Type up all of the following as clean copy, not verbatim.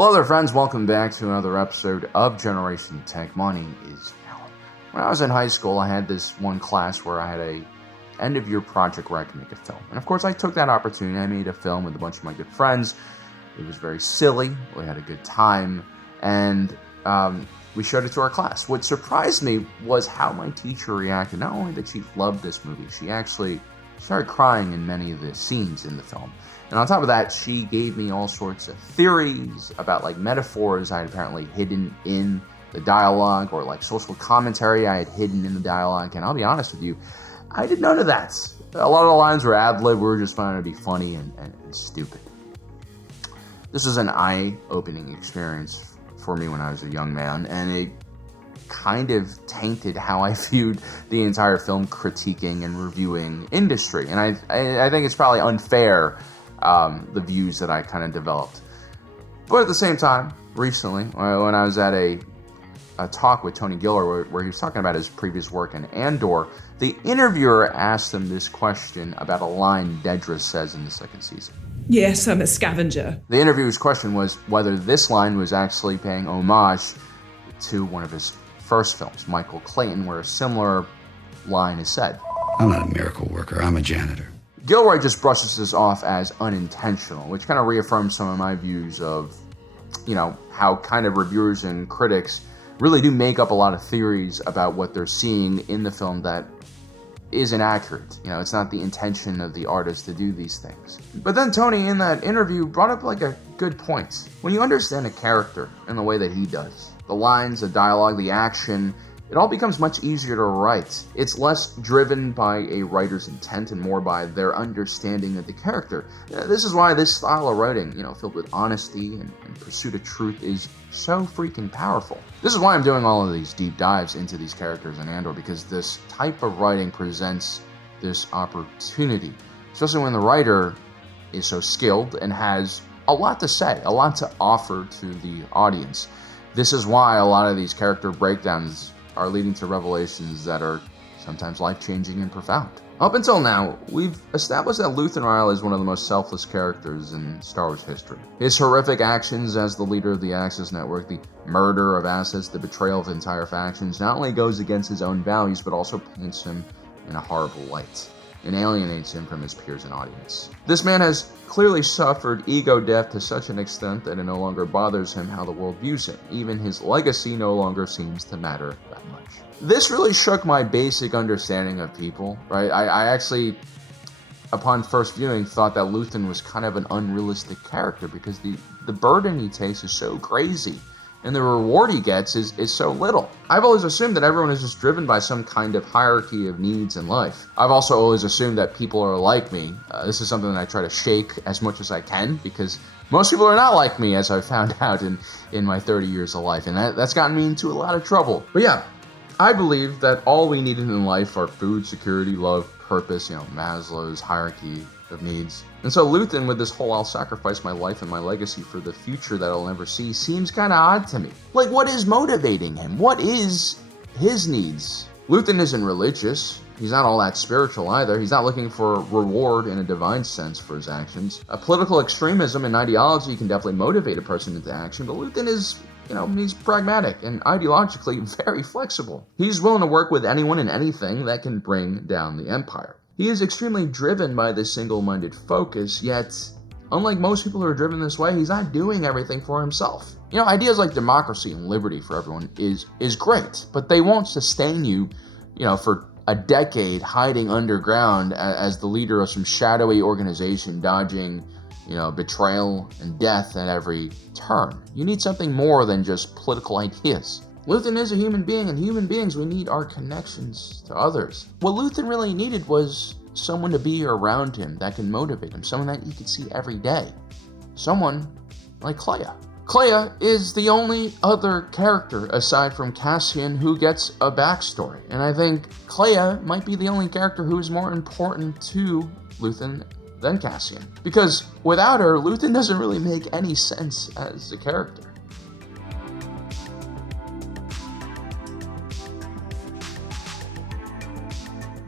Hello there, friends. Welcome back to another episode of Generation Tech. My name is Alan. When I was in high school, I had this one class where I had a end-of-year project where I could make a film. And of course, I took that opportunity. I made a film with a bunch of my good friends. It was very silly. We had a good time. And we showed it to our class. What surprised me was how my teacher reacted. Not only that she loved this movie, she actually started crying in many of the scenes in the film. And on top of that, she gave me all sorts of theories about like metaphors I had apparently hidden in the dialogue, or like social commentary I had hidden in the dialogue. And I'll be honest with you, I did none of that. A lot of the lines were ad-lib. We were just finding it to be funny and stupid. This is an eye-opening experience for me when I was a young man, and it kind of tainted how I viewed the entire film critiquing and reviewing industry. And I think it's probably unfair, the views that I kind of developed. But at the same time, recently, when I was at a talk with Tony Gilroy where he was talking about his previous work in Andor, the interviewer asked him this question about a line Dedra says in the second season. Yes, I'm a scavenger. The interviewer's question was whether this line was actually paying homage to one of his first films, Michael Clayton, where a similar line is said. I'm not a miracle worker, I'm a janitor. Gilroy just brushes this off as unintentional, which kind of reaffirms some of my views of, how kind of reviewers and critics really do make up a lot of theories about what they're seeing in the film that isn't accurate. It's not the intention of the artist to do these things. But then Tony, in that interview, brought up like a good point. When you understand a character in the way that he does, the lines, the dialogue, the action, it all becomes much easier to write. It's less driven by a writer's intent and more by their understanding of the character. This is why this style of writing, filled with honesty and pursuit of truth, is so freaking powerful. This is why I'm doing all of these deep dives into these characters in Andor, because this type of writing presents this opportunity, especially when the writer is so skilled and has a lot to say, a lot to offer to the audience. This is why a lot of these character breakdowns are leading to revelations that are sometimes life-changing and profound. Up until now, we've established that Luthen Rael is one of the most selfless characters in Star Wars history. His horrific actions as the leader of the Axis Network, the murder of assets, the betrayal of entire factions, not only goes against his own values, but also paints him in a horrible light and alienates him from his peers and audience. This man has clearly suffered ego death to such an extent that it no longer bothers him how the world views him. Even his legacy no longer seems to matter that much. This really shook my basic understanding of people, right? I actually, upon first viewing, thought that Luthen was kind of an unrealistic character because the burden he takes is so crazy and the reward he gets is so little. I've always assumed that everyone is just driven by some kind of hierarchy of needs in life. I've also always assumed that people are like me. This is something that I try to shake as much as I can, because most people are not like me, as I found out in my 30 years of life, and that's gotten me into a lot of trouble. But yeah, I believe that all we need in life are food, security, love, purpose, Maslow's hierarchy of needs. And so Luthen, with this whole I'll sacrifice my life and my legacy for the future that I'll never see, seems kind of odd to me. Like, what is motivating him? What is his needs? Luthen isn't religious. He's not all that spiritual either. He's not looking for reward in a divine sense for his actions. Political extremism and ideology can definitely motivate a person into action, but Luthen is, he's pragmatic and ideologically very flexible. He's willing to work with anyone and anything that can bring down the Empire. He is extremely driven by this single-minded focus, yet, unlike most people who are driven this way, he's not doing everything for himself. Ideas like democracy and liberty for everyone is great, but they won't sustain you, for a decade hiding underground as the leader of some shadowy organization dodging, betrayal and death at every turn. You need something more than just political ideas. Luthen is a human being, and human beings, we need our connections to others. What Luthen really needed was someone to be around him that can motivate him, someone that he could see every day. Someone like Kleya. Kleya is the only other character aside from Cassian who gets a backstory, and I think Kleya might be the only character who is more important to Luthen than Cassian. Because without her, Luthen doesn't really make any sense as a character.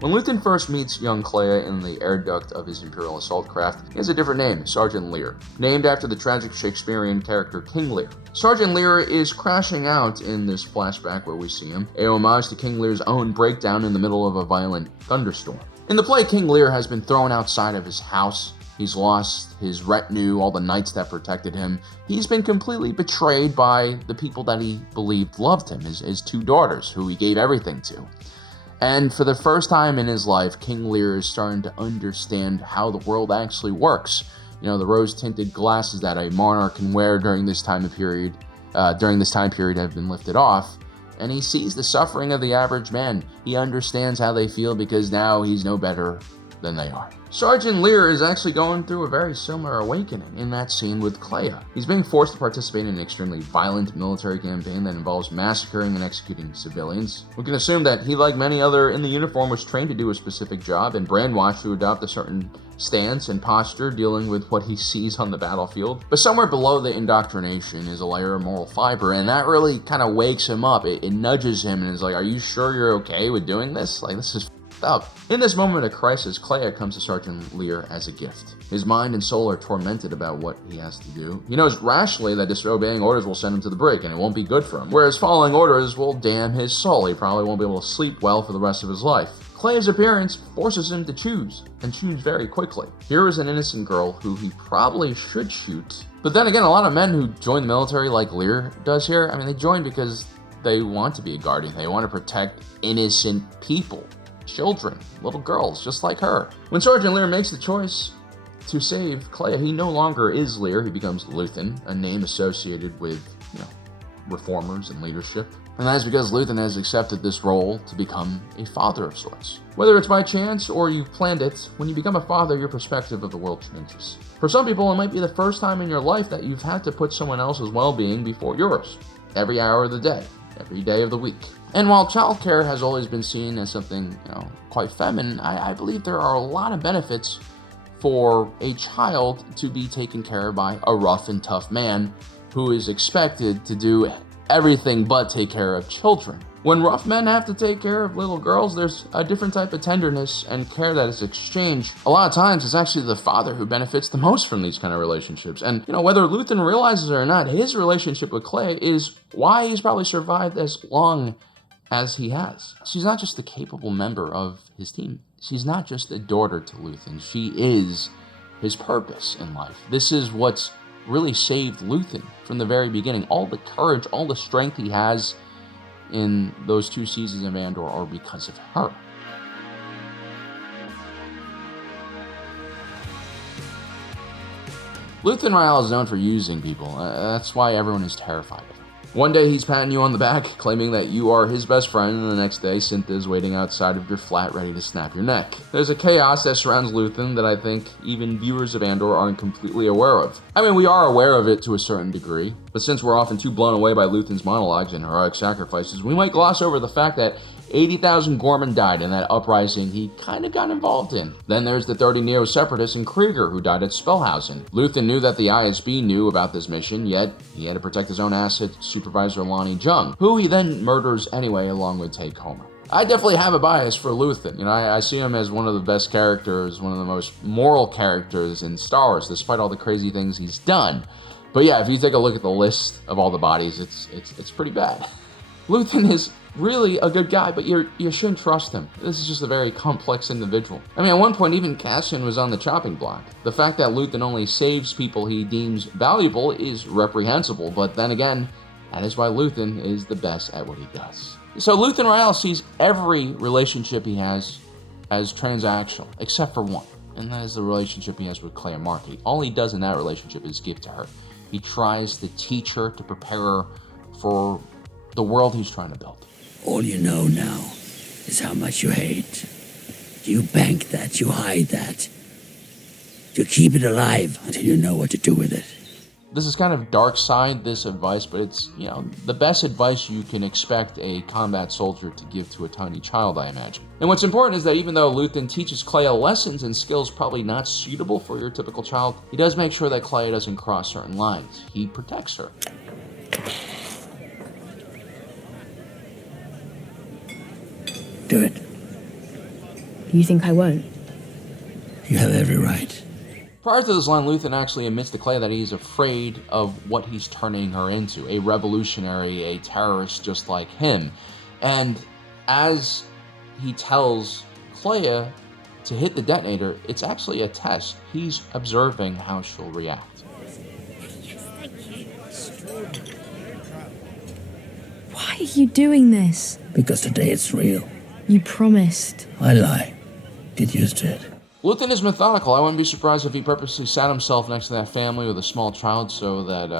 When Luthen first meets young Kleya in the air duct of his Imperial assault craft, he has a different name, Sergeant Lear, named after the tragic Shakespearean character King Lear. Sergeant Lear is crashing out in this flashback where we see him, a homage to King Lear's own breakdown in the middle of a violent thunderstorm. In the play, King Lear has been thrown outside of his house. He's lost his retinue, all the knights that protected him. He's been completely betrayed by the people that he believed loved him, his two daughters, who he gave everything to. And for the first time in his life, King Lear is starting to understand how the world actually works. You know, the rose-tinted glasses that a monarch can wear during this time period have been lifted off. And he sees the suffering of the average man. He understands how they feel because now he's no better than they are. Sergeant Lear is actually going through a very similar awakening in that scene with Kleya. He's being forced to participate in an extremely violent military campaign that involves massacring and executing civilians. We can assume that he, like many other in the uniform, was trained to do a specific job and brainwashed to adopt a certain stance and posture dealing with what he sees on the battlefield. But somewhere below the indoctrination is a layer of moral fiber, and that really kind of wakes him up. It nudges him and is like, are you sure you're okay with doing this? Like, this is up. In this moment of crisis, Kleya comes to Sergeant Lear as a gift. His mind and soul are tormented about what he has to do. He knows rationally that disobeying orders will send him to the brig and it won't be good for him, whereas following orders will damn his soul. He probably won't be able to sleep well for the rest of his life. Kleya's appearance forces him to choose, and choose very quickly. Here is an innocent girl who he probably should shoot. But then again, a lot of men who join the military like Lear does here, I mean, they join because they want to be a guardian. They want to protect innocent people. Children, little girls, just like her. When Sergeant Lear makes the choice to save Kleya, he no longer is Lear. He becomes Luthen, a name associated with, reformers and leadership. And that is because Luthen has accepted this role to become a father of sorts. Whether it's by chance or you planned it, when you become a father, your perspective of the world changes. For some people, it might be the first time in your life that you've had to put someone else's well-being before yours. Every hour of the day, every day of the week. And while childcare has always been seen as something, quite feminine, I believe there are a lot of benefits for a child to be taken care of by a rough and tough man who is expected to do everything but take care of children. When rough men have to take care of little girls, there's a different type of tenderness and care that is exchanged. A lot of times, it's actually the father who benefits the most from these kind of relationships. And, whether Luthen realizes it or not, his relationship with Kleya is why he's probably survived as long as he has. She's not just a capable member of his team. She's not just a daughter to Luthen. She is his purpose in life. This is what's really saved Luthen from the very beginning. All the courage, all the strength he has in those 2 seasons of Andor are because of her. Luthen Rael is known for using people. That's why everyone is terrified of him. One day he's patting you on the back, claiming that you are his best friend, and the next day Synth is waiting outside of your flat ready to snap your neck. There's a chaos that surrounds Luthen that I think even viewers of Andor aren't completely aware of. I mean, we are aware of it to a certain degree, but since we're often too blown away by Luthen's monologues and heroic sacrifices, we might gloss over the fact that 80,000 Gorman died in that uprising he kind of got involved in. Then there's the 30 Neo-Separatists and Krieger who died at Spellhausen. Luthen knew that the ISB knew about this mission, yet he had to protect his own asset, Supervisor Lonnie Jung, who he then murders anyway along with Take Homer. I definitely have a bias for Luthen. I see him as one of the best characters, one of the most moral characters in Star Wars, despite all the crazy things he's done. But yeah, if you take a look at the list of all the bodies, it's pretty bad. Luthen is really a good guy, but you shouldn't trust him. This is just a very complex individual. I mean, at one point, even Cassian was on the chopping block. The fact that Luthen only saves people he deems valuable is reprehensible, but then again, that is why Luthen is the best at what he does. So Luthen Rael sees every relationship he has as transactional, except for one, and that is the relationship he has with Kleya Marki. All he does in that relationship is give to her. He tries to teach her, to prepare her for the world he's trying to build. All you know now is how much you hate. You bank that, you hide that. You keep it alive until you know what to do with it. This is kind of dark side, this advice, but it's, the best advice you can expect a combat soldier to give to a tiny child, I imagine. And what's important is that even though Luthen teaches Kleya lessons and skills probably not suitable for your typical child, he does make sure that Kleya doesn't cross certain lines. He protects her. Do it. You think I won't? You have every right. Prior to this line, Luthen actually admits to Kleya that he's afraid of what he's turning her into, a revolutionary, a terrorist just like him. And as he tells Kleya to hit the detonator, it's actually a test. He's observing how she'll react. Why are you doing this? Because today it's real. You promised. I lie. Get used to it. Luthen is methodical. I wouldn't be surprised if he purposely sat himself next to that family with a small child so that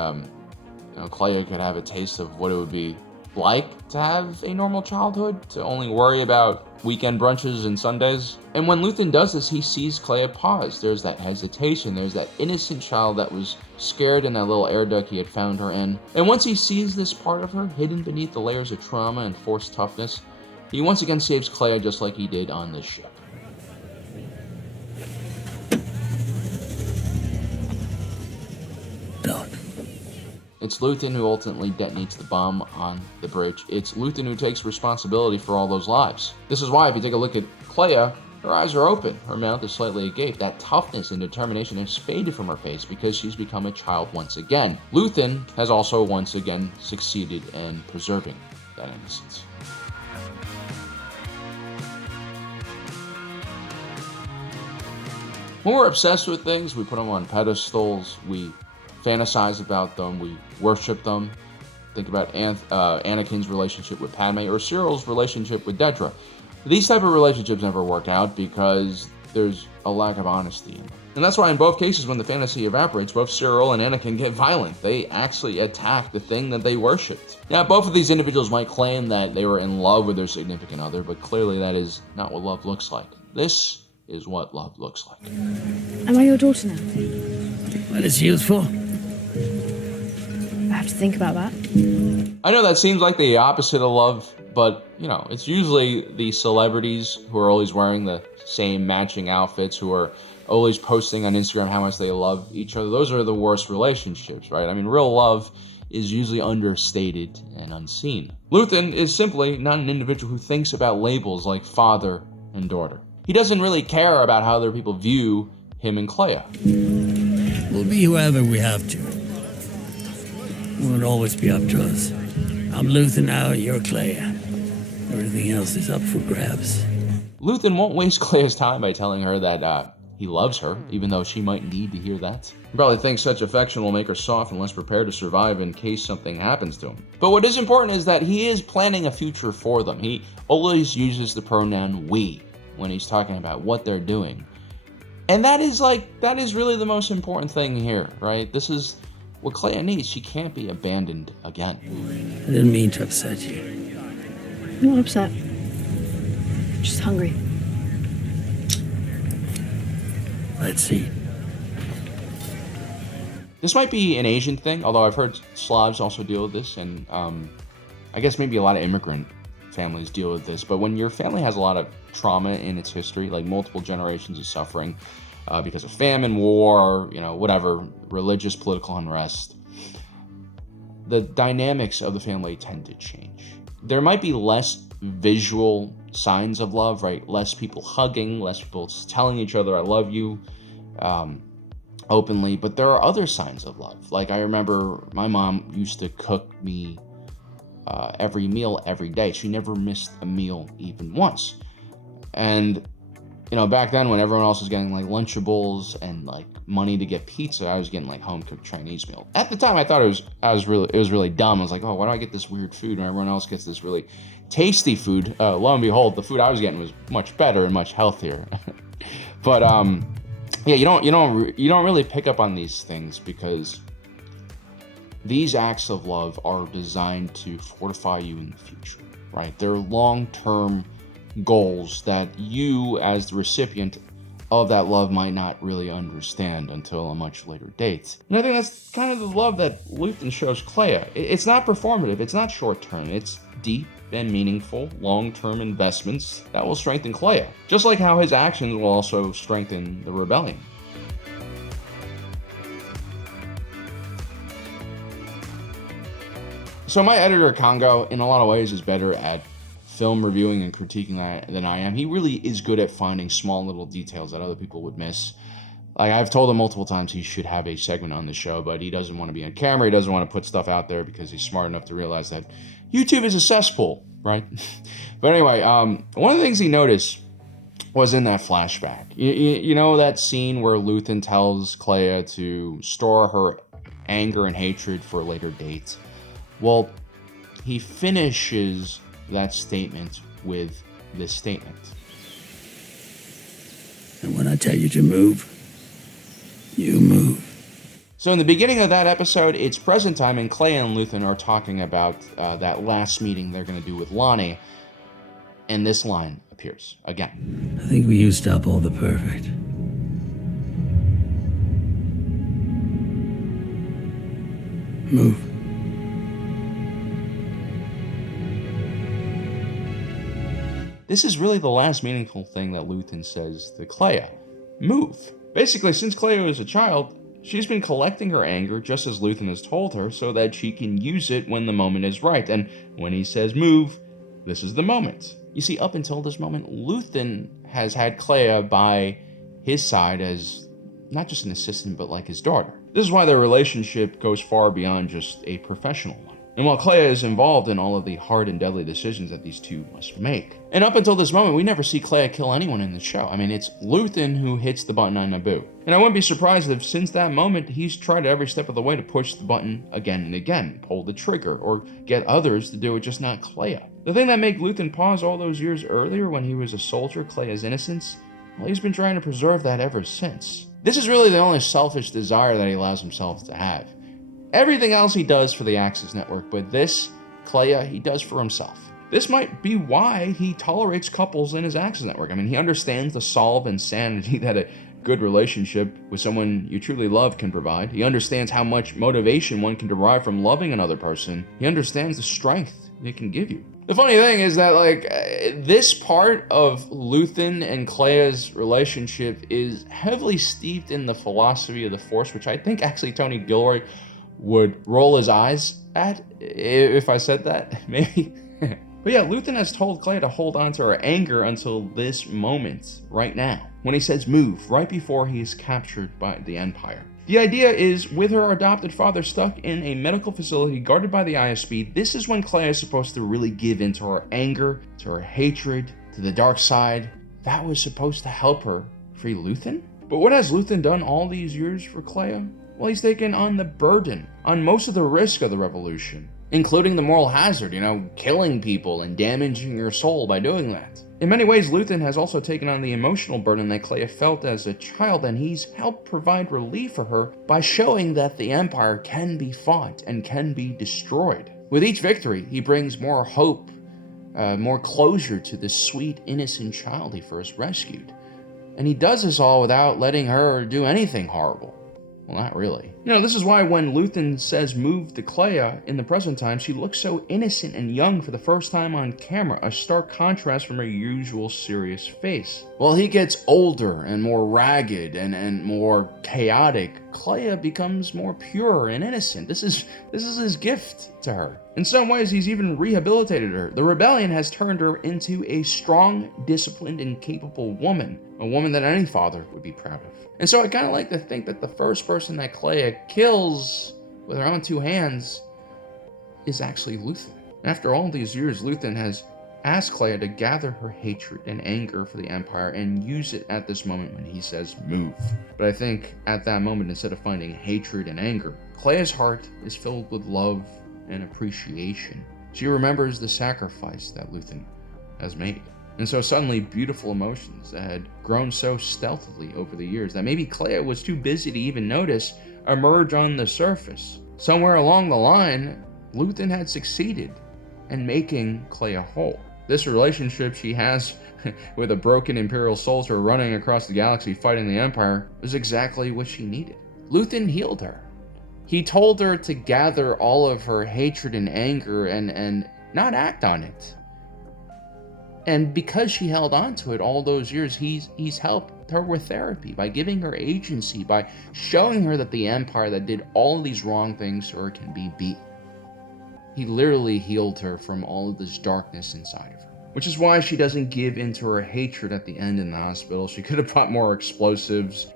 Kleya could have a taste of what it would be like to have a normal childhood, to only worry about weekend brunches and Sundays. And when Luthen does this, he sees Kleya pause. There's that hesitation. There's that innocent child that was scared in that little air duct he had found her in. And once he sees this part of her hidden beneath the layers of trauma and forced toughness, he once again saves Kleya just like he did on this ship. Don't. It's Luthen who ultimately detonates the bomb on the bridge. It's Luthen who takes responsibility for all those lives. This is why, if you take a look at Kleya, her eyes are open, her mouth is slightly agape. That toughness and determination has faded from her face because she's become a child once again. Luthen has also once again succeeded in preserving that innocence. When we're obsessed with things, we put them on pedestals, we fantasize about them, we worship them. Think about Anakin's relationship with Padme or Cyril's relationship with Dedra. These type of relationships never work out because there's a lack of honesty in them. And that's why in both cases, when the fantasy evaporates, both Cyril and Anakin get violent. They actually attack the thing that they worshipped. Now, both of these individuals might claim that they were in love with their significant other, but clearly that is not what love looks like. This is what love looks like. Am I your daughter now? What is useful? I have to think about that. I know that seems like the opposite of love, but, it's usually the celebrities who are always wearing the same matching outfits, who are always posting on Instagram how much they love each other. Those are the worst relationships, right? I mean, real love is usually understated and unseen. Luthen is simply not an individual who thinks about labels like father and daughter. He doesn't really care about how other people view him and Kleya. We'll be whoever we have to. It won't always be up to us. I'm Luthen now, you're Kleya. Everything else is up for grabs. Luthen won't waste Kleya's time by telling her that he loves her, even though she might need to hear that. He probably thinks such affection will make her soft and less prepared to survive in case something happens to him. But what is important is that he is planning a future for them. He always uses the pronoun we when he's talking about what they're doing. And that is really the most important thing here, right? This is what Kleya needs. She can't be abandoned again. I didn't mean to upset you. I'm not upset. Just hungry. Let's eat. This might be an Asian thing, although I've heard Slavs also deal with this, and I guess maybe a lot of immigrant families deal with this. But when your family has a lot of trauma in its history, like multiple generations of suffering because of famine, war, whatever, religious, political unrest, the dynamics of the family tend to change. There might be less visual signs of love, right? Less people hugging, less people telling each other I love you openly, but there are other signs of love. Like I remember my mom used to cook me every meal every day. She never missed a meal even once. And back then when everyone else was getting like Lunchables and like money to get pizza, I was getting like home cooked Chinese meal. At the time I thought it was really dumb. I was like, oh, why do I get this weird food and everyone else gets this really tasty food? Lo and behold, the food I was getting was much better and much healthier. But yeah, you don't really pick up on these things because these acts of love are designed to fortify you in the future, right? They're long-term goals that you, as the recipient of that love, might not really understand until a much later date. And I think that's kind of the love that Luthen shows Kleya. It's not performative, it's not short-term, it's deep and meaningful long-term investments that will strengthen Kleya, just like how his actions will also strengthen the rebellion. So my editor, Congo, in a lot of ways is better at film reviewing and critiquing than I am. He really is good at finding small little details that other people would miss. Like, I've told him multiple times he should have a segment on the show, but he doesn't want to be on camera. He doesn't want to put stuff out there because he's smart enough to realize that YouTube is a cesspool, right? But anyway, one of the things he noticed was in that flashback. You know that scene where Luthen tells Kleya to store her anger and hatred for a later date? Well, he finishes that statement with this statement. And when I tell you to move, you move. So in the beginning of that episode, it's present time, and Kleya and Luthen are talking about that last meeting they're going to do with Lonnie, and this line appears again. I think we used up all the perfect. Move. This is really the last meaningful thing that Luthen says to Kleya. Move. Basically, since Kleya was a child, she's been collecting her anger just as Luthen has told her so that she can use it when the moment is right. And when he says move, this is the moment. You see, up until this moment, Luthen has had Kleya by his side as not just an assistant, but like his daughter. This is why their relationship goes far beyond just a professional one. And while Kleya is involved in all of the hard and deadly decisions that these two must make. And up until this moment, we never see Kleya kill anyone in the show. I mean, it's Luthen who hits the button on Naboo. And I wouldn't be surprised if since that moment, he's tried every step of the way to push the button again and again, pull the trigger, or get others to do it, just not Kleya. The thing that made Luthen pause all those years earlier when he was a soldier, Kleya's innocence, well, he's been trying to preserve that ever since. This is really the only selfish desire that he allows himself to have. Everything else he does for the Axis Network, but this, Kleya, he does for himself. This might be why he tolerates couples in his Axis Network. I mean, he understands the solve and sanity that a good relationship with someone you truly love can provide. He understands how much motivation one can derive from loving another person. He understands the strength it can give you. The funny thing is that, this part of Luthen and Kleya's relationship is heavily steeped in the philosophy of the Force, which I think actually Tony Gilroy would roll his eyes at if I said that, maybe. But yeah, Luthen has told Kleya to hold on to her anger until this moment, right now, when he says move, right before he is captured by the Empire. The idea is, with her adopted father stuck in a medical facility guarded by the ISB, this is when Kleya is supposed to really give in to her anger, to her hatred, to the dark side. That was supposed to help her free Luthen? But what has Luthen done all these years for Kleya? Well, he's taken on the burden, on most of the risk of the revolution, including the moral hazard, killing people and damaging your soul by doing that. In many ways, Luthen has also taken on the emotional burden that Kleya felt as a child, and he's helped provide relief for her by showing that the Empire can be fought and can be destroyed. With each victory, he brings more hope, more closure to this sweet, innocent child he first rescued. And he does this all without letting her do anything horrible. Well, not really. This is why when Luthen says move to Kleya in the present time, she looks so innocent and young for the first time on camera, a stark contrast from her usual serious face. While he gets older and more ragged and more chaotic, Kleya becomes more pure and innocent. This is his gift to her. In some ways, he's even rehabilitated her. The rebellion has turned her into a strong, disciplined, and capable woman, a woman that any father would be proud of. And so I kind of like to think that the first person that Kleya kills with her own two hands is actually Luthen. After all these years, Luthen has asked Kleya to gather her hatred and anger for the Empire and use it at this moment when he says move. But I think at that moment, instead of finding hatred and anger, Kleya's heart is filled with love and appreciation. She remembers the sacrifice that Luthen has made. And so suddenly beautiful emotions that had grown so stealthily over the years that maybe Kleya was too busy to even notice emerge on the surface. Somewhere along the line, Luthen had succeeded in making Kleya whole. This relationship she has with a broken Imperial soldier running across the galaxy fighting the Empire was exactly what she needed. Luthen healed her. He told her to gather all of her hatred and anger and not act on it. And because she held on to it all those years, he's helped her with therapy by giving her agency, by showing her that the Empire that did all of these wrong things to her can be beaten. He literally healed her from all of this darkness inside of her. Which is why she doesn't give into her hatred at the end in the hospital. She could have bought more explosives,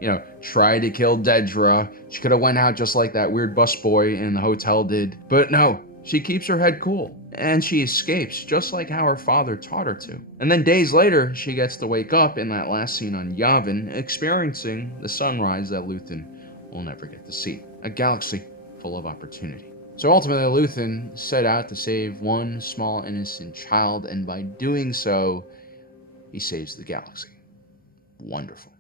tried to kill Dedra. She could have went out just like that weird busboy in the hotel did. But no, she keeps her head cool. And she escapes, just like how her father taught her to. And then days later, she gets to wake up in that last scene on Yavin, experiencing the sunrise that Luthen will never get to see. A galaxy full of opportunity. So ultimately, Luthen set out to save one small innocent child, and by doing so, he saves the galaxy. Wonderful.